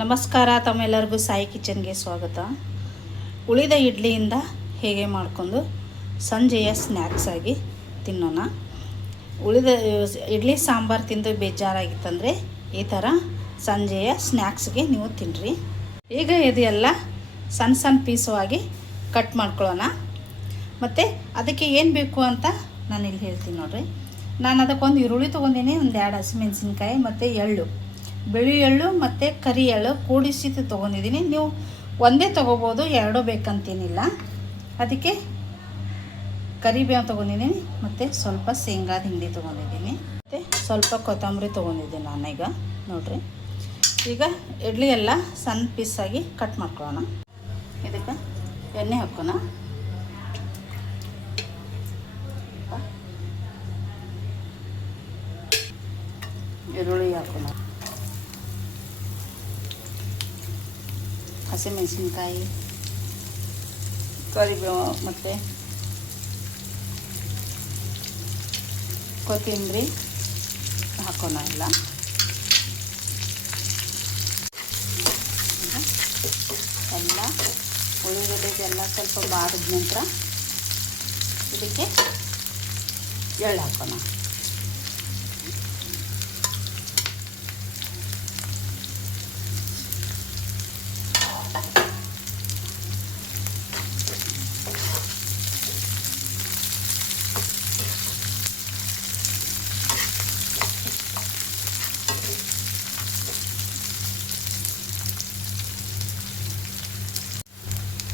ನಮಸ್ಕಾರ, ತಮ್ಮೆಲ್ಲರಿಗೂ ಸಾಯಿ ಕಿಚನ್ಗೆ ಸ್ವಾಗತ. ಉಳಿದ ಇಡ್ಲಿಯಿಂದ ಹೇಗೆ ಮಾಡಿಕೊಂಡು ಸಂಜೆಯ ಸ್ನ್ಯಾಕ್ಸ್ ಆಗಿ ತಿನ್ನೋಣ. ಉಳಿದ ಇಡ್ಲಿ ಸಾಂಬಾರು ತಿಂದು ಬೇಜಾರಾಗಿತ್ತಂದರೆ ಈ ಥರ ಸಂಜೆಯ ಸ್ನ್ಯಾಕ್ಸ್ಗೆ ನೀವು ತಿನ್ನಿರಿ. ಈಗ ಇದೆಲ್ಲ ಸಣ್ಣ ಸಣ್ಣ ಪೀಸವಾಗಿ ಕಟ್ ಮಾಡ್ಕೊಳ್ಳೋಣ. ಮತ್ತು ಅದಕ್ಕೆ ಏನು ಬೇಕು ಅಂತ ನಾನು ಇಲ್ಲಿ ಹೇಳ್ತೀನಿ ನೋಡಿರಿ. ನಾನು ಅದಕ್ಕೊಂದು ಈರುಳ್ಳಿ ತೊಗೊಂಡಿನಿ, ಒಂದು 2 ಹಸಿಮೆಣಸಿನ್ಕಾಯಿ ಮತ್ತು ಎಳ್ಳು, ಬಿಳಿ ಎಳ್ಳು ಮತ್ತು ಕರಿ ಎಳ್ಳು ಕೂಡಿಸಿ ತೊಗೊಂಡಿದ್ದೀನಿ. ನೀವು ಒಂದೇ ತೊಗೋಬೋದು, 2 ಬೇಕಂತೇನಿಲ್ಲ. ಅದಕ್ಕೆ ಕರಿಬೇವು ತೊಗೊಂಡಿದ್ದೀನಿ ಮತ್ತು ಸ್ವಲ್ಪ ಶೇಂಗಾದ ಹಿಂಡಿ ತೊಗೊಂಡಿದ್ದೀನಿ ಮತ್ತು ಸ್ವಲ್ಪ ಕೊತ್ತಂಬರಿ ತೊಗೊಂಡಿದ್ದೀನಿ ನಾನೀಗ ನೋಡಿರಿ. ಈಗ ಇಡ್ಲಿ ಎಲ್ಲ ಸಣ್ಣ ಪೀಸಾಗಿ ಕಟ್ ಮಾಡ್ಕೊಳ್ಳೋಣ. ಇದಕ್ಕೆ ಎಣ್ಣೆ ಹಾಕೋಣ. ಈರುಳ್ಳಿ ಹಾಕೋಣ, ಹಸಿಮೆಣಸಿನ್ಕಾಯಿ, ಕರಿಬೇವು ಮತ್ತು ಕೊತ್ತಂಬರಿ ಹಾಕೋಣ. ಎಲ್ಲ ಉಳ್ಳಿಗಡ್ಡೆಗೆಲ್ಲ ಸ್ವಲ್ಪ ಬಾಡಿದ ನಂತರ ಇದಕ್ಕೆ ಎಳ್ಳು ಹಾಕೋಣ.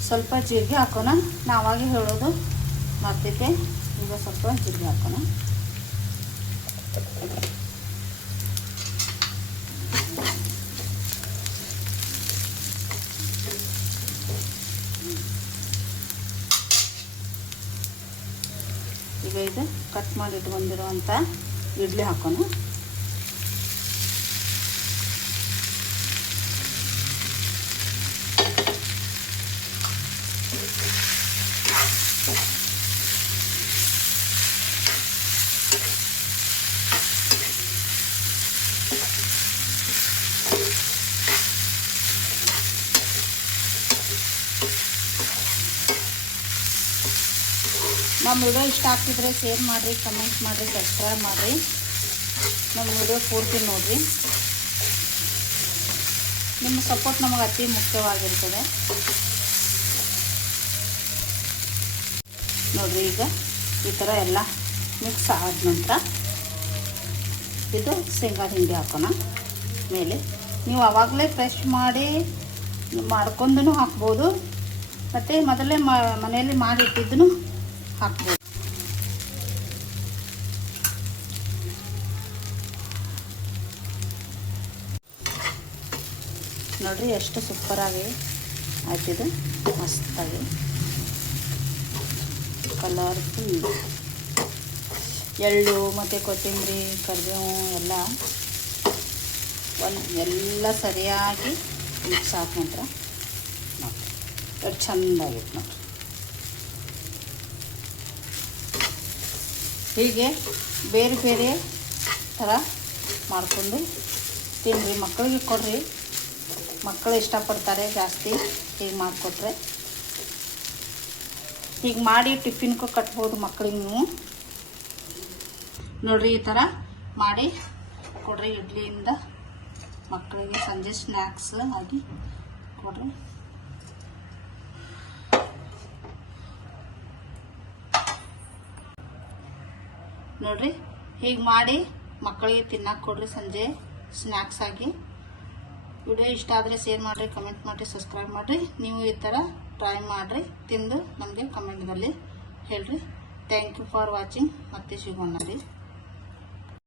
ಸ್ವಲ್ಪ ಜೀರಿಗೆ ಹಾಕೋಣ. ನಾವಾಗೆ ಹೇಳೋದು ಮರ್ತಿದ್ದೆ. ಈಗ ಸ್ವಲ್ಪ ಜೀರಿಗೆ ಹಾಕೋಣ. ಈಗ ಇದು ಕಟ್ ಮಾಡಿ ಇಟ್ಕೊಂಡಿರುವಂಥ ಇಡ್ಲಿ ಹಾಕೋಣ. ನಮ್ಮ ವಿಡಿಯೋ ಇಷ್ಟ ಆಗ್ತಿದ್ರೆ ಶೇರ್ ಮಾಡಿರಿ, ಕಮೆಂಟ್ ಮಾಡಿರಿ, ಸಬ್ಸ್ಕ್ರೈಬ್ ಮಾಡಿರಿ. ನಮ್ಮ ವಿಡಿಯೋ ಪೂರ್ತಿ ನೋಡಿರಿ. ನಿಮ್ಮ ಸಪೋರ್ಟ್ ನಮಗೆ ಅತಿ ಮುಖ್ಯವಾಗಿರ್ತದೆ ನೋಡಿರಿ. ಈಗ ಈ ಥರ ಎಲ್ಲ ಮಿಕ್ಸ್ ಆದ ನಂತರ ಇದು ಶೇಂಗಾದ ಹಿಂಡಿ ಹಾಕೋಣ ಮೇಲೆ. ನೀವು ಆವಾಗಲೇ ಫ್ರೆಶ್ ಮಾಡಿ ಮಾಡ್ಕೊಂಡು ಹಾಕ್ಬೋದು, ಮತ್ತು ಮೊದಲೇ ಮನೆಯಲ್ಲಿ ಮಾಡಿಟ್ಟಿದ್ದೂ ಹಾಕ್ಬೋದು. ನೋಡಿರಿ ಎಷ್ಟು ಸೂಪರಾಗಿ ಆಯ್ತಿದೆ, ಮಸ್ತಾಗಿ ಕಲರ್ಫುಲ್. ಎಳ್ಳು ಮತ್ತು ಕೊತ್ತಂಬರಿ, ಕರಿಬೇವು ಎಲ್ಲ ಸರಿಯಾಗಿ ಮಿಕ್ಸ್ ಆದ ನಂತರ ನೋಡಿ ಎಷ್ಟು ಚೆಂದಾಗಿತ್ತು ನೋಡಿರಿ. ಹೀಗೆ ಬೇರೆ ಬೇರೆ ಥರ ಮಾಡಿಕೊಂಡು ತಿನ್ನಿರಿ, ಮಕ್ಕಳಿಗೆ ಕೊಡ್ರಿ. ಮಕ್ಕಳು ಇಷ್ಟಪಡ್ತಾರೆ ಜಾಸ್ತಿ ಹೀಗೆ ಮಾಡಿಕೊಟ್ರೆ. ಹೀಗೆ ಮಾಡಿ ಟಿಫಿನ್ಗೂ ಕಟ್ಬೋದು ಮಕ್ಕಳಿಗೆ ನೀವು ನೋಡಿರಿ. ಈ ಥರ ಮಾಡಿ ಕೊಡ್ರಿ ಇಡ್ಲಿಯಿಂದ ಮಕ್ಕಳಿಗೆ ಸಂಜೆ ಸ್ನ್ಯಾಕ್ಸ್ ಆಗಿ ಕೊಡ್ರಿ. ನೋಡಿರಿ ಹೀಗೆ ಮಾಡಿ ಮಕ್ಕಳಿಗೆ ತಿನ್ನಕ್ಕೆ ಕೊಡ್ರಿ ಸಂಜೆ ಸ್ನ್ಯಾಕ್ಸ್ ಆಗಿ. ವಿಡಿಯೋ ಇಷ್ಟ ಆದರೆ ಶೇರ್ ಮಾಡಿರಿ, ಕಮೆಂಟ್ ಮಾಡಿರಿ, ಸಬ್ಸ್ಕ್ರೈಬ್ ಮಾಡಿರಿ. ನೀವು ಈ ಥರ ಟ್ರೈ ಮಾಡಿರಿ, ತಿಂದು ನಮಗೆ ಕಮೆಂಟ್ನಲ್ಲಿ ಹೇಳಿರಿ. Thank you for watching. ಮತ್ತೆ ಸಿಗೋಣ ರೀ.